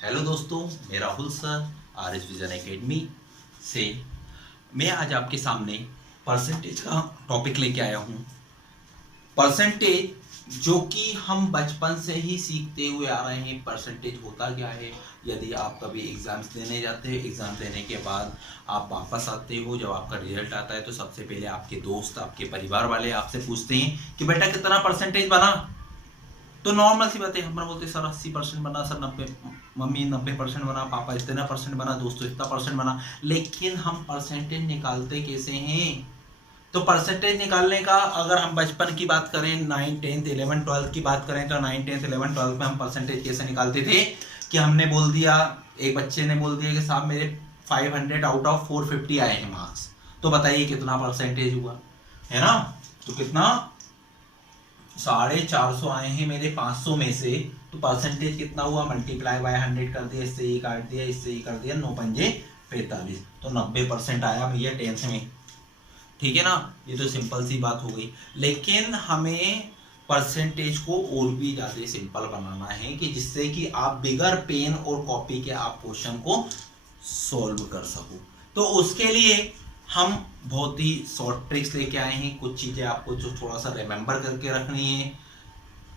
Hello दोस्तों, मैं Rahul sir R S vision academy से। मैं आज आपके सामने परसेंटेज का टॉपिक लेके आया हूँ। परसेंटेज जो कि हम बचपन से ही सीखते हुए आ रहे हैं। परसेंटेज होता क्या है? यदि आप कभी एग्ज़ाम्स देने जाते हैं, एग्ज़ाम देने के बाद आप वापस आते हो, जब आपका रिजल्ट आता है तो सबसे पहले आपके दोस्त, आपके परिवार वाले आपसे पूछते हैं कि बेटा कितना परसेंटेज बना। तो नॉर्मल सी बात है, हमारा बोलते सर 80% बना, सर 90, मम्मी 90% बना, पापा इतना परसेंट बना, दोस्तों इतना परसेंट बना। लेकिन हम परसेंटेज निकालते कैसे हैं? तो परसेंटेज निकालने का अगर हम बचपन की बात करें, 9, 10, 11, 12 की बात करें, तो 9, 10, 11, 12 में हम परसेंटेज कैसे निकालते थे कि हमने बोल दिया, एक बच्चे ने बोल दिया कि साहब मेरे 500 आउट ऑफ 450 आए हैं मार्क्स। तो बताइए कितना परसेंटेज हुआ, है ना? तो कितना, 450 आए हैं मेरे 500 में से, तो परसेंटेज कितना हुआ? मल्टीप्लाई बाय 100 कर दिया, इससे ये काट दिया, इससे ये कर दिया, 9 पंजे 45, तो 90% आया भैया 10th में। ठीक है ना? ये तो सिंपल सी बात हो गई। लेकिन हमें परसेंटेज को और भी ज़्यादा सिंपल बनाना है कि जिससे कि आप बिगर पेन और कॉपी के आप क्वेश्चन को सॉल्व कर सको। तो उसके लिए हम बहुत ही शॉर्ट ट्रिक्स लेके आए हैं। कुछ चीज़ें आपको जो थोड़ा सा रिमेंबर करके रखनी है,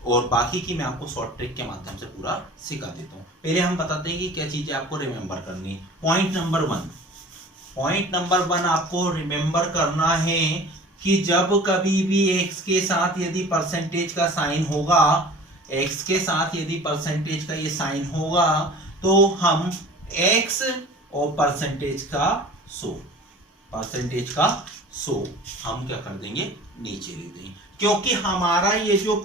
और बाकी की मैं आपको शॉर्ट ट्रिक के माध्यम से पूरा सिखा देता हूँ। पहले हम बताते हैं कि क्या चीज़ें आपको रिमेंबर करनी है। पॉइंट नंबर वन आपको रिमेंबर करना है कि जब कभी भी x के साथ यदि परसेंटेज का साइन होगा, x के साथ यदि परसेंटेज का ये साइन होगा, तो हम x और परसेंटेज का 100 हम क्या कर देंगे? नीचे लिख देंगे। क्योंकि हमारा ये जो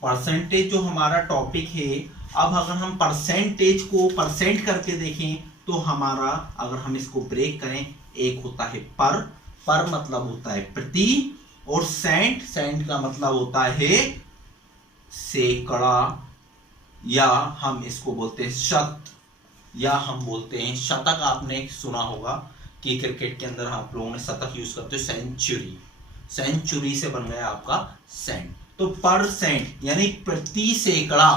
परसेंटेज जो हमारा टॉपिक है, अब अगर हम परसेंटेज को परसेंट करके देखें तो हमारा, अगर हम इसको ब्रेक करें, एक होता है पर मतलब होता है प्रति, और सेंट का मतलब होता है सैकड़ा, या हम इसको बोलते हैं शत, या हम बोलते हैं शतक। आपने सुना होगा कि क्रिकेट के अंदर आप लोगों ने शतक यूज करते हो, सेंचुरी से बन गया आपका सेंट। तो परसेंट यानी प्रति सैकड़ा,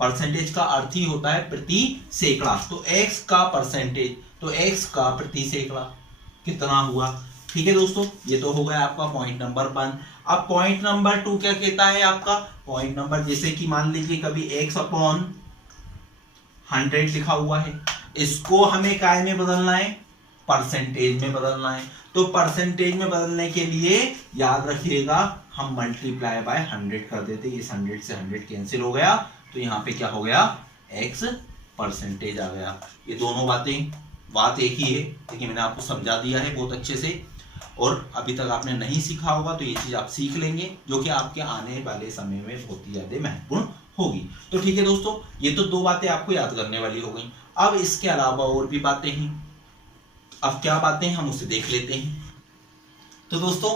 परसेंटेज का अर्थ ही होता है प्रति सैकड़ा। तो x का परसेंटेज, तो x का प्रति सैकड़ा कितना हुआ? ठीक है दोस्तों, ये तो हो गया आपका पॉइंट नंबर 1। अब पॉइंट नंबर 2 क्या कहता है आपका? पॉइंट नंबर, जैसे कि मान लीजिए कभी x/100 लिखा हुआ है, इसको हमें काय में बदलना है? परसेंटेज में बदलना है। तो परसेंटेज में बदलने के लिए याद रखिएगा, हम मल्टीप्लाई बाय 100 कर देते, इस 100 से 100 कैंसिल हो गया, तो यहाँ पे क्या हो गया? x परसेंटेज आ गया। ये दोनों बात एक ही है, लेकिन मैंने आपको समझा दिया है बहुत अच्छे से, और अभी तक आपने नहीं सीखा होगा तो ये चीज आप सीख लेंगे, जो कि आपके आने वाले समय में बहुत ही ज्यादा महत्वपूर्ण होगी। तो ठीक है दोस्तों, ये तो 2 बातें आपको याद करने वाली हो गई। अब इसके अलावा और भी बातें हैं। अब क्या बातें हैं हम उसे देख लेते हैं। तो दोस्तों,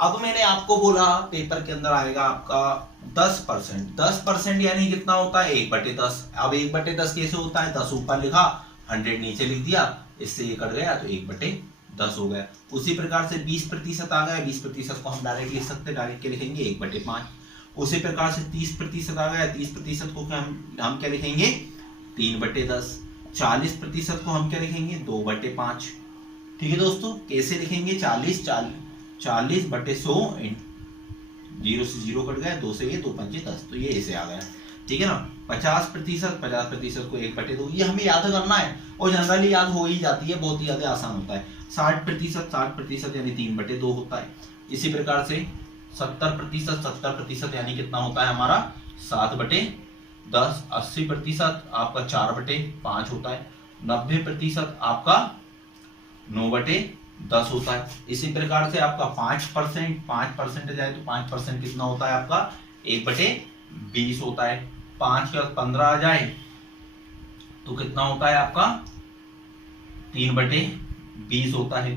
अब मैंने आपको बोला पेपर के अंदर आएगा आपका 10%। 10% यानी कितना होता है? 1/10। अब 1/10 कैसे होता है? 10 ऊपर लिखा, 100 नीचे लिख दिया, इससे ये कट गया, तो 1/10 हो गया। उसी प्रकार से 20% आ गया, 20% को हम डायरेक्ट लिख सकते हैं, डायरेक्ट क्या लिखेंगे? 1/5। उसी प्रकार से 30% आ गया, 30% को हम क्या लिखेंगे? 3/10। 40% को हम क्या लिखेंगे? 2/5। ठीक है दोस्तों, कैसे लिखेंगे? 40/100, 0 से 0 कट गया, 2 से ये 2 पंजे 10, तो ये ऐसे आ गया। ठीक है ना? 50% को 1/2, ये हमें याद करना है, और जनरली याद हो ही जाती है, बहुत ही ज्यादा आसान होता है। 60% यानी 3/2 होता है। इसी प्रकार से 70% यानी कितना होता है हमारा? 7/10। 80% आपका 4/5 होता है। 90% आपका 9/10 होता है। इसी प्रकार से आपका 5% जाए तो 5% कितना होता है आपका? 1/20 होता है। 5 के बाद 15 आ जाए तो कितना होता है आपका? 3/20 होता है।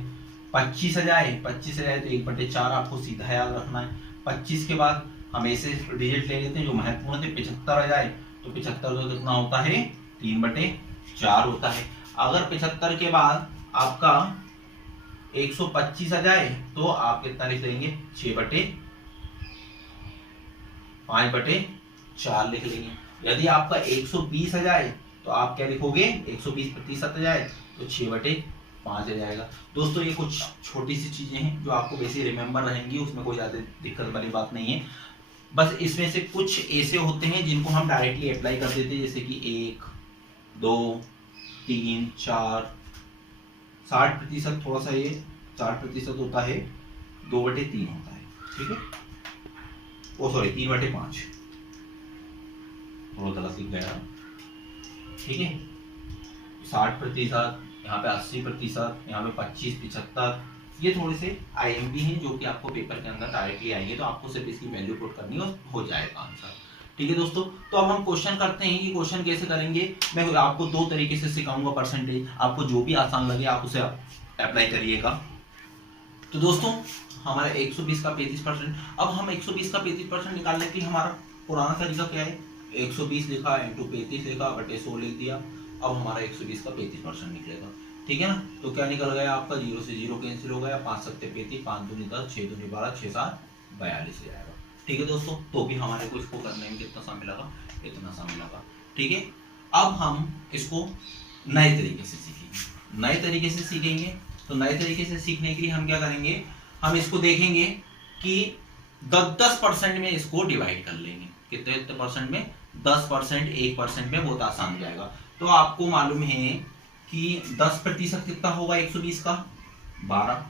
25 आ जाए तो 1/4 आपको सीधा याद रखना है। 25 के बाद हम ऐसे डिजिट ले लेते हैं जो महत्वपूर्ण थे। 75 आ जाए तो 75 का कितना होता है? 3/4 होता है। अगर 75 के बाद आपका 125 आ जाए तो आप कितना लिख देंगे? 6/4 5/4 लिख लेंगे। यदि आपका 120 आ जाए तो आप क्या लिखोगे, 120% आ जाए तो 6/5 आ जाएगा। दोस्तों ये कुछ छोटी सी चीजें हैं जो आपको वैसे रिमेंबर रहेंगी, उसमें कोई ज्यादा दिक्कत वाली बात नहीं है। बस इसमें से कुछ ऐसे होते हैं जिनको हम डायरेक्टली अप्लाई कर देते हैं, जैसे कि 1, 2, 3, 4, 60% थोड़ा सा ये 60% होता है, 2/3 होता है, ठीक है, ओ सॉरी 3/5, थोड़ा गलत लिख गया, ठीक है। 60%, यहाँ पे 80%, यहाँ पे 25, 75, ये थोड़े से IMP हैं जो कि आपको पेपर के अंदर डायरेक्टली आएंगे, तो आपको सिर्फ इसकी वैल्यू पुट करनी हो जाएगा आंसर, ठीक है दोस्तों। तो अब हम क्वेश्चन करते हैं कि क्वेश्चन कैसे करेंगे। मैं आपको 2 तरीके से सिखाऊंगा परसेंटेज, आपको जो भी आसान लगे आप उसे अप्लाई करिएगा। तो दोस्तों हमारा 120 का 35%, अब हम 120 का 35% निकालने के लिए हमारा पुराना तरीका क्या है, 120 लिखा इंटू 35 लिखा बटे 100 लिख दिया। अब हमारा 120 का 35% निकलेगा, ठीक है ना। तो क्या निकल गया आपका, 0 से 0 कैंसिल हो गया, 5 7 35, 5 दूनी 10, 6 दूनी 12, 6 7 42 हो जाएगा, ठीक है दोस्तों। तो भी हमारे को इसको करने में कितना सा मिलेगा, इतना सा मिलेगा, ठीक है। अब हम इसको नए तरीके से सीखेंगे, नए तरीके से सीखेंगे। तो नए तरीके से सीखने के लिए हम क्या करेंगे, हम इसको देखेंगे कि 10% में इसको डिवाइड कर लेंगे। कितने परसेंट में, 10%, 1% में बहुत आसान हो जाएगा। तो आपको मालूम है कि 10% कितना होगा 120 का, 12,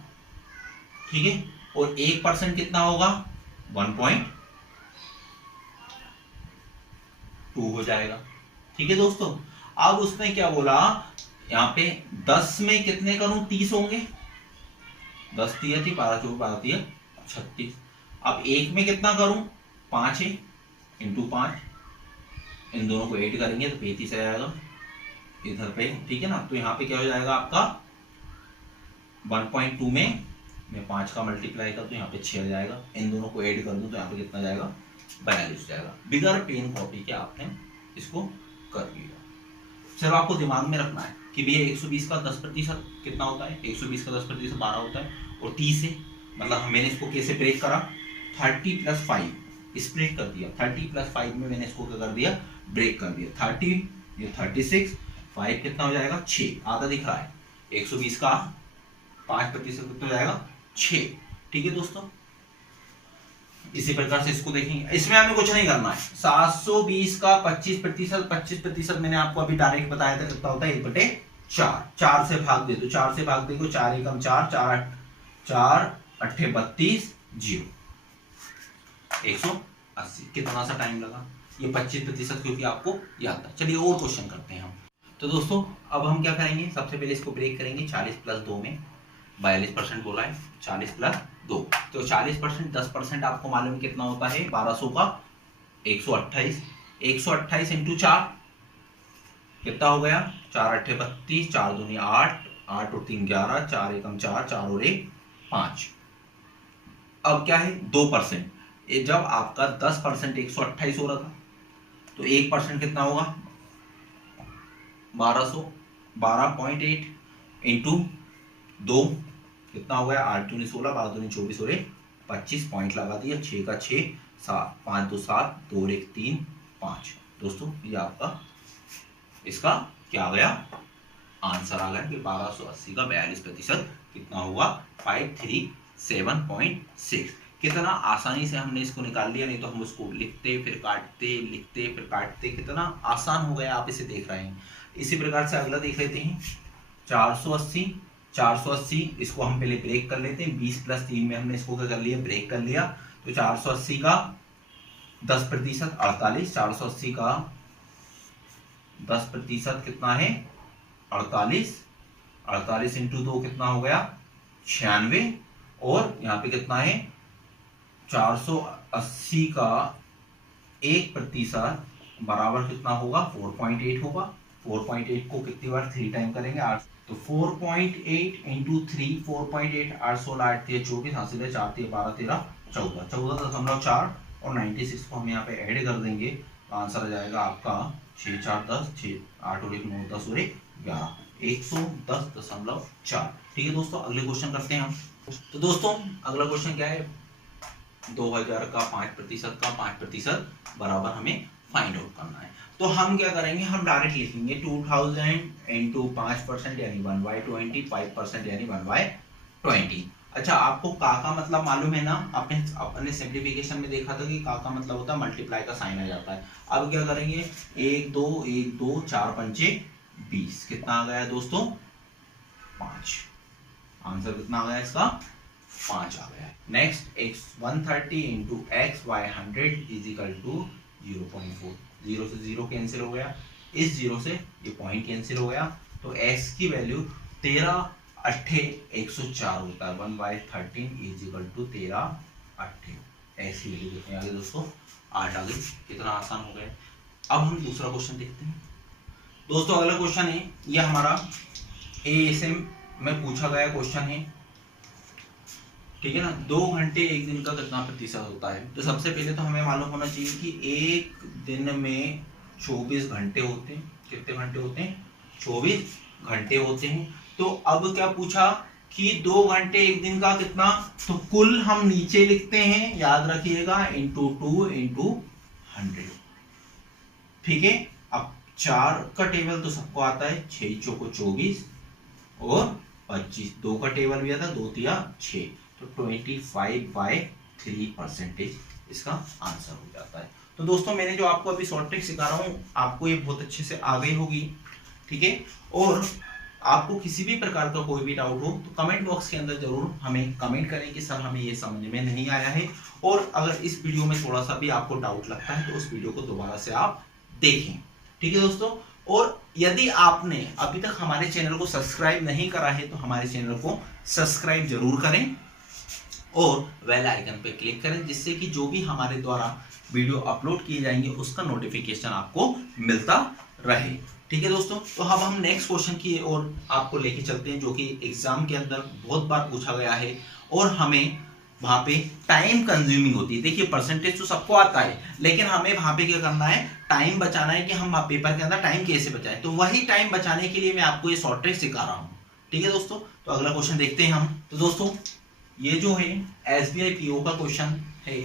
ठीक है, और 1% कितना होगा, 1.2 हो जाएगा, ठीक है दोस्तों। अब उसने क्या बोला, यहाँ पे 10 में कितने करूं, 30 होंगे, 10 3 थी, 12 4 12 3 36। अब 1 में कितना करूं, 5 है, इंटू 5, इन दोनों को ऐड करेंगे तो 35 आ जाएगा इधर पे, ठीक है ना। तो यहाँ पे क्या हो जाएगा आपका 1.2 में मैं 5 का मल्टीप्लाई कर दूं, यहाँ पे 6 आ जाएगा, इन दोनों को ऐड कर दूं तो यहाँ पे कितना जाएगा, 42 जाएगा। बिगर पेन कॉपी के आपने इसको कर लिया। सिर्फ आपको दिमाग में रखना है कि भैया 120 का 10% कितना होता है, 120 का 10% 12 होता है, और 30 है, मतलब मैंने इसको कैसे ब्रेक करा, 30 + 5 स्प्लिट कर दिया, 30 + 5 में मैंने इसको क्या कर दिया, ब्रेक कर दिया। 30, ये 36, 5 कितना हो जाएगा, 6, आधा दिख रहा है, 120 का 5% कितना हो जाएगा, 6, ठीक है दोस्तों। इसी प्रकार से इसको देखेंगे, इसमें हमें कुछ नहीं करना है। 720 का 25%, 25% मैंने आपको अभी डायरेक्ट बताया था कितना होता है, 1/4, 4 से भाग दे दो, 4 से भाग दे दो, 4 एकम 4, 4 8 32, 0, 180। कितना सा टाइम लगा, ये 25% क्योंकि आपको याद था। चलिए और क्वेश्चन करते हैं हम। तो दोस्तों अब हम क्या करेंगे, सबसे पहले इसको ब्रेक करेंगे। 40 + 2 में 42% बोला है, 40 + 2, तो 40%, 10% आपको मालूम कितना होता है, 1200 का 128, 128 इंटू 4 कितना हो गया, 4 8 32, 4 दूनी 8, 8 और 3 11, 4 एकम 4, 4 और 1 5। अब क्या है 2%, जब आपका 10% 128 हो रहा था तो 1% कितना होगा, 1200, 12.8 इंटू 2 कितना हो गया, 8 दूनी 16, 12 दूनी 24 और 25, पॉइंट लगा दिया, 6 का 6, 7, 5 2 7, 2 और 1 3 5। दोस्तों ये आपका इसका क्या आ गया, आंसर आ गया कि 1280 का 42% कितना होगा, 537.6। कितना आसानी से हमने इसको निकाल लिया, नहीं तो हम उसको लिखते फिर काटते, लिखते फिर काटते, कितना आसान हो गया, आप इसे देख रहे हैं। इसी प्रकार से अगला देख लेते हैं, 480, 480 इसको हम पहले ब्रेक कर लेते हैं। 20 + 3 में हमने इसको क्या कर लिया, ब्रेक कर लिया। तो 480 का 10% 48, 480 का 10% कितना है, 48, 48 इंटू 2 कितना हो गया, 96, और यहाँ पे कितना है, 480 का 1% बराबर कितना होगा, 4.8 होगा। 4.8 को कितनी बार 3 टाइम करेंगे, 8, तो 4.8 इंटू 3, 4.8, 8 16 8 3 24, 4 4 12 13 14, 14.4, और 96 को हम यहाँ पे ऐड कर देंगे तो आंसर आ जाएगा आपका 6 4 10, 6 8 और 1 9 10 और 1 11, 110.4। ठीक है दोस्तों, अगले क्वेश्चन करते हैं हम। तो दोस्तों अगला क्वेश्चन क्या है, 2000 का 5% का 5% बराबर हमें फाइंड आउट करना है। तो हम क्या करेंगे, हम डायरेक्ट लिखेंगे 2000 इंटू 5% यानी 1/20, 5% यानी 1/20। अच्छा, आपको का मतलब मालूम है ना, अपने सिंप्लीफिकेशन में देखा था कि का मतलब होता है मल्टीप्लाई का साइन आ जाता है। अब क्या करेंगे, 1 2 1 2 4 पंचे 20, कितना आ गया दोस्तों, 5। आंसर कितना आ गया इसका, 5 आ गया। Next x 130 into x y 100 is equal to 0.4। 0 से 0 कैंसिल हो गया, इस 0 से ये पॉइंट कैंसिल हो गया, तो x की वैल्यू 13 8 104 होता है। 1/13 इज इक्वल टू 13 8। x की वैल्यू कितनी आ गई दोस्तों, 8 आ गई। कितना आसान हो गया। अब हम दूसरा क्वेश्चन देखते हैं दोस्तों। अगला क्वेश्चन है, ये हमारा ASM में पूछा गया क्वेश्चन है, ठीक है ना। 2 घंटे एक दिन का कितना प्रतिशत होता है। तो सबसे पहले तो हमें मालूम होना चाहिए कि एक दिन में 24 घंटे होते हैं। कितने घंटे होते हैं, 24 घंटे होते हैं। तो अब क्या पूछा कि 2 घंटे एक दिन का कितना, तो कुल हम नीचे लिखते हैं, याद रखिएगा, इंटू 2 इंटू 100, ठीक है। अब 4 का टेबल तो सबको आता है, 6 चौको 24 और 25, 2 का टेबल भी आता है, 2 तिया 6, तो 25/3% इसका आंसर हो जाता है। तो दोस्तों मैंने जो आपको अभी शॉर्ट ट्रिक सिखा रहा हूँ, आपको ये बहुत अच्छे से आ गई होगी, ठीक है। और आपको किसी भी प्रकार का कोई भी डाउट हो तो कमेंट बॉक्स के अंदर जरूर हमें कमेंट करें कि सर हमें ये समझ में नहीं आया है। और अगर इस वीडियो में थोड़ा सा भी आपको डाउट लगता है तो उस वीडियो को दोबारा से आप देखें, ठीक है दोस्तों। और यदि आपने अभी तक हमारे चैनल को सब्सक्राइब नहीं करा है तो हमारे चैनल को सब्सक्राइब जरूर करें और बेल आइकन पर क्लिक करें, जिससे कि जो भी हमारे द्वारा वीडियो अपलोड किए जाएंगे उसका नोटिफिकेशन आपको मिलता रहे, ठीक है दोस्तों। तो अब हम नेक्स्ट क्वेश्चन की ओर आपको लेके चलते हैं, जो कि एग्जाम के अंदर बहुत बार पूछा गया है और हमें वहां पे टाइम कंज्यूमिंग होती है। देखिए परसेंटेज तो सबको आता है, लेकिन हमें वहां पे क्या करना है, टाइम बचाना है कि हम पेपर के अंदर टाइम कैसे बचाएं। तो वही टाइम बचाने के लिए मैं आपको ये शॉर्ट ट्रिक सिखा रहा हूँ, ठीक है दोस्तों। तो अगला क्वेश्चन देखते हैं हम। तो दोस्तों ये जो है SBI PO का क्वेश्चन है।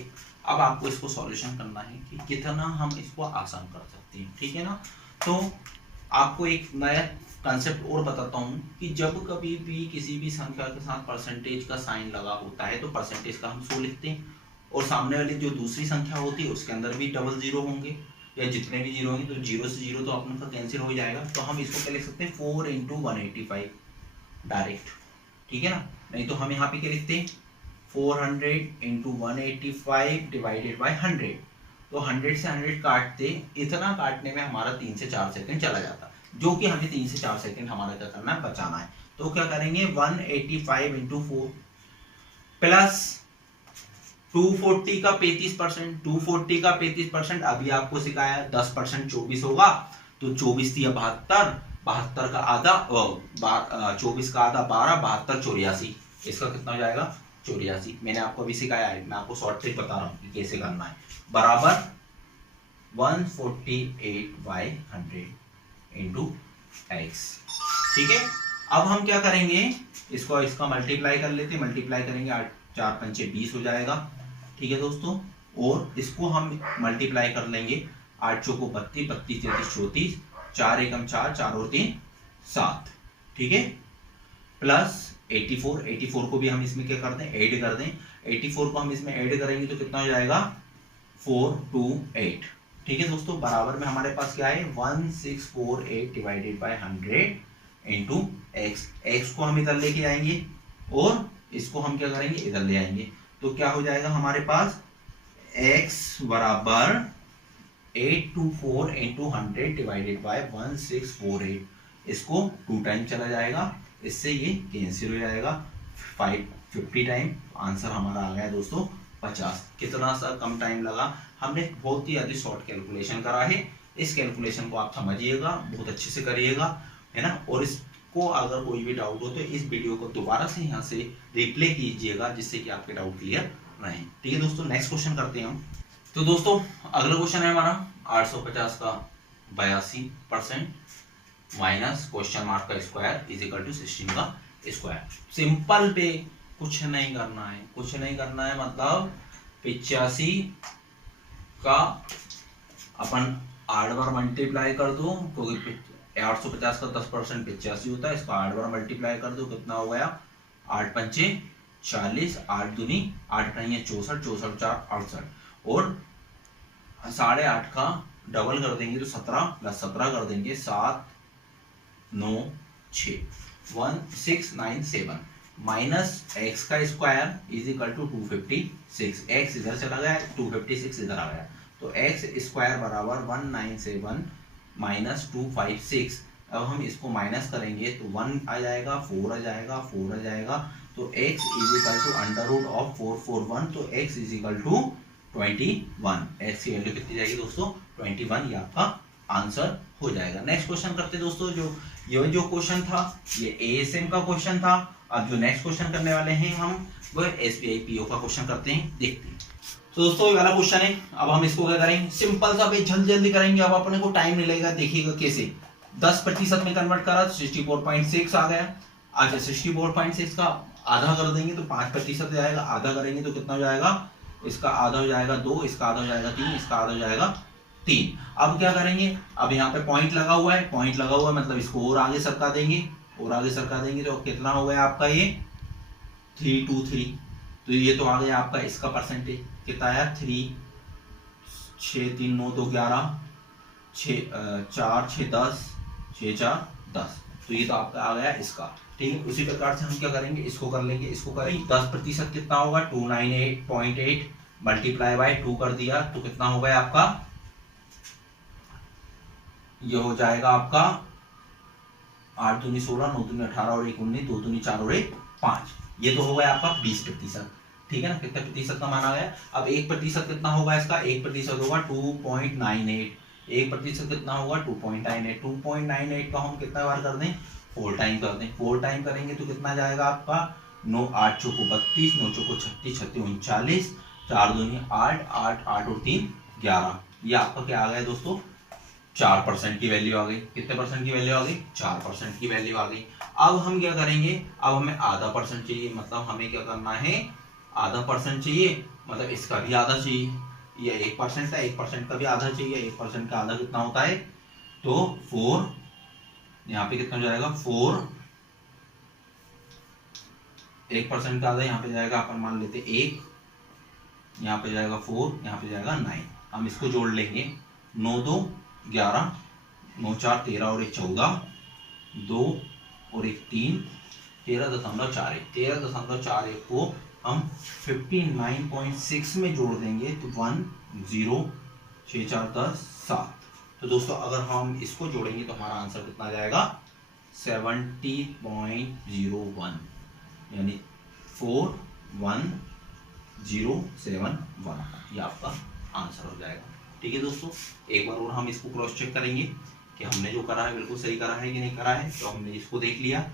अब आपको इसको सॉल्यूशन करना है कि कितना हम इसको आसान कर सकते हैं, ठीक है ना। तो आपको एक नया कंसेप्ट और बताता हूं कि जब कभी भी किसी भी संख्या के साथ परसेंटेज का साइन लगा होता है तो परसेंटेज का हम 100 लिखते हैं, और सामने वाली जो दूसरी संख्या होती है उसके अंदर भी डबल जीरो होंगे या जितने भी जीरो होंगे, तो 0 से 0 तो अपने का कैंसिल हो जाएगा। तो हम इसको क्या लिख सकते हैं, 4 इंटू 185 डायरेक्ट, ठीक है ना। नहीं तो हम यहाँ पे क्या लिखते हैं, 400 इंटू 185 डिवाइडेड बाई 100। तो 100 से 100 काटते, इतना काटने में हमारा 3 से 4 सेकंड चला जाता, जो कि हमें 3 से 4 सेकंड हमारा क्या करना है, बचाना है। तो क्या करेंगे, 185 इंटू 4 प्लस 240 का 35%, 240 का 35% अभी आपको सिखाया 10% 24 होगा, तो 24 दिया 72, 72 का आधा 24 का आधा 12, 72 84, इसका कितना हो जाएगा, 84। मैंने आपको अभी सिखाया है, मैं आपको शॉर्ट ट्रिक बता रहा हूँ कि कैसे करना है। बराबर 148/100 इंटू x, ठीक है। अब हम क्या करेंगे, इसको इसका मल्टीप्लाई कर लेते हैं, मल्टीप्लाई करेंगे 8 4 पंचे 20 हो जाएगा, ठीक है दोस्तों। और इसको हम मल्टीप्लाई कर लेंगे 8 चौको 32, 32 33 34, 4 एकम 4, 4 और 3 7, ठीक है। प्लस 84, 84 को भी हम इसमें क्या कर दें, ऐड कर दें। 84 को हम इसमें ऐड करेंगे तो कितना हो जाएगा, 428, ठीक है दोस्तों। बराबर में हमारे पास क्या है, 1648 divided by 100 into x. X को हम इधर लेके आएंगे और इसको हम क्या करेंगे, इधर ले आएंगे। तो क्या हो जाएगा हमारे पास, x बराबर 824 इंटू 100 डिवाइडेड बाय 1648। इसको 2 टाइम चला जाएगा, इससे ये कैंसिल हो जाएगा, 550 टाइम। आंसर हमारा आ गया दोस्तों 50। कितना सा कम टाइम लगा, हमने बहुत ही अधिक शॉर्ट कैलकुलेशन करा है। इस कैलकुलेशन को आप समझिएगा, बहुत अच्छे से करिएगा, है ना। और इसको अगर कोई भी डाउट हो तो इस वीडियो को दोबारा से यहाँ से रिप्ले कीजिएगा, जिससे कि आपके डाउट क्लियर रहे, ठीक है दोस्तों। नेक्स्ट क्वेश्चन करते हैं हम। तो दोस्तों अगला क्वेश्चन है हमारा 850 का 82% माइनस क्वेश्चन मार्क का स्क्वायर इज इक्वल टू 16 का स्क्वायर। सिंपल पे कुछ नहीं करना है, कुछ नहीं करना है, मतलब 85 का अपन 8 बार मल्टीप्लाई कर दो, क्योंकि 850 का 10% 85 होता है, इसका 8 बार मल्टीप्लाई कर दो, कितना हो गया 8 पंचे 40, 8 दूनी 8 नहीं है 64, 64 4 68, और 8.5 का डबल कर देंगे तो 17 प्लस 17 कर देंगे 7 9 6 1697 माइनस एक्स का square is equal to 256, x इधर चला गया 256 इधर आ गया, तो एक्स स्क्वायर बराबर 197 माइनस 256। अब हम इसको माइनस करेंगे तो 1 आ जाएगा, 4 आ जाएगा, 4 आ जाएगा, तो x is equal to under root of 441, तो x is equal to 21। x की वैल्यू कितनी जाएगी दोस्तों 21, ये आपका आंसर हो जाएगा। नेक्स्ट क्वेश्चन करते हैं दोस्तों, जो क्वेश्चन था ये एएसएम का क्वेश्चन था। अब जो नेक्स्ट क्वेश्चन करने वाले हैं हम वो एसबीआई पीओ का क्वेश्चन करते हैं, देखते हैं। तो दोस्तों ये वाला क्वेश्चन है, अब हम इसको क्या करेंगे, सिंपल सा भाई जल्दी जल्दी करेंगे, अब अपने को टाइम नहीं लगेगा। देखिएगा कैसे 10% में कन्वर्ट करा तो 64.6 आ गया। अच्छा 64.6 का आधा कर देंगे तो 5% जाएगा, आधा करेंगे तो कितना हो जाएगा, इसका आधा हो जाएगा 2, इसका आधा हो जाएगा 3, इसका आधा हो जाएगा 3। अब क्या करेंगे, अब यहाँ पे पॉइंट लगा हुआ है, पॉइंट लगा हुआ है मतलब इसको और आगे सरका देंगे, और आगे सरका देंगे तो कितना हो गया आपका ये 323, तो ये तो आ गया आपका इसका परसेंटेज कितना आया 3 6 3 9 2 11 6 4 6 10 6 4 10, तो ये तो आपका आ गया इसका। ठीक है, उसी प्रकार से हम क्या करेंगे, इसको कर लेंगे, इसको करेंगे 10% कितना होगा 298.8 मल्टीप्लाई बाय 2 कर दिया तो कितना हो गया आपका, ये हो जाएगा आपका 8 दूनी 16 9 दूनी 18 और 1 19 2 दूनी 4 और 1 5, ये तो हो गया आपका 20%। ठीक है ना, कितने प्रतिशत का माना गया। अब 1% कितना होगा इसका, 1% होगा 2.98, 1% कितना होगा 2.98, 2.98 का हम कितना बार कर दें 4 टाइम कर दें, 4 टाइम करेंगे तो कितना जाएगा आपका 9 8 चौको 32, 9 चौको 36, 36 39, 4 दूनी 8 8 8 और 3 11, ये आपका क्या आ गया दोस्तों 4% की वैल्यू आ गई। कितने परसेंट की वैल्यू आ गई 4% की वैल्यू आ गई। अब हम क्या करेंगे, अब हमें आधा परसेंट चाहिए, मतलब हमें क्या करना है आधा परसेंट चाहिए, मतलब इसका भी आधा चाहिए, ये 1% है 1% का भी आधा चाहिए, 1% का आधा कितना होता है तो 4, यहाँ पे कितना हो जाएगा 4, 1% का आधा यहाँ पे जाएगा अपन मान लेते 1, यहाँ पे जाएगा 4, यहाँ पे जाएगा 9, हम इसको जोड़ लेंगे 9 2 11 9 4 13 और 1 14, 2 और 1 3, 13.41, 13.41 को हम 59.6 में जोड़ देंगे तो 1 0 6 4 10 7, तो दोस्तों अगर हम इसको जोड़ेंगे तो हमारा आंसर कितना आ जाएगा 70.01, यानी 41071, ये आपका आंसर हो जाएगा। ठीक है दोस्तों, एक बार और हम इसको क्रॉस चेक करेंगे कि हमने जो करा है बिल्कुल सही करा है कि नहीं करा है। तो हमने इसको देख लिया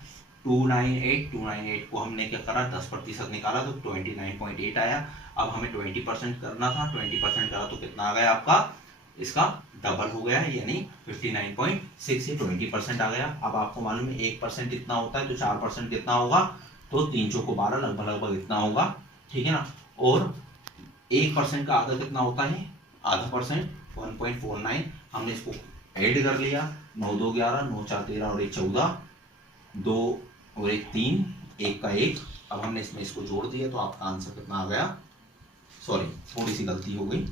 298 को हमने क्या करा 10% निकाला तो 29.8 आया। अब हमें 20% करना था, 20% करा तो कितना आ गया आपका, इसका डबल हो गया है, यानी 59.6 से 20% आ गया। अब आपको मालूम है 1% इतना होता है तो 4% कितना होगा, तो 3 चौको 12 लगभग लगभग इतना होगा। ठीक है ना, और 1% का आधा कितना होता है, आधा परसेंट 1.49, हमने इसको ऐड कर लिया 9 2 11 9 4 13 और 1 14, 2 और 1 3, 1 का 1, अब हमने इसमें इसको जोड़ दिया तो आपका आंसर कितना आ गया, सॉरी थोड़ी सी गलती हो गई,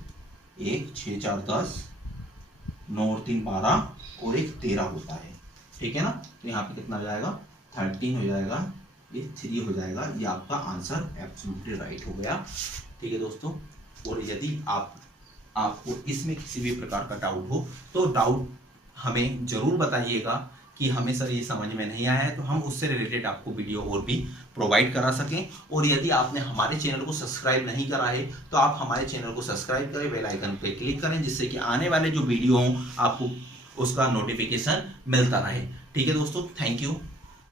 1 6 4 10, 9 और 3 12 और 1 13 होता है। ठीक है ना, तो यहाँ पे कितना हो जाएगा 13 हो जाएगा, ये 3 हो जाएगा, ये आपका आंसर एब्सोल्युटली राइट हो गया। ठीक है दोस्तों, और यदि आपको इसमें किसी भी प्रकार का डाउट हो तो डाउट हमें जरूर बताइएगा कि हमें सर ये समझ में नहीं आया है, तो हम उससे रिलेटेड आपको वीडियो और भी प्रोवाइड करा सकें। और यदि आपने हमारे चैनल को सब्सक्राइब नहीं करा है तो आप हमारे चैनल को सब्सक्राइब करें, बेल आइकन पे क्लिक करें, जिससे कि आने वाले जो वीडियो हों आपको उसका नोटिफिकेशन मिलता रहे। ठीक है दोस्तों, थैंक यू।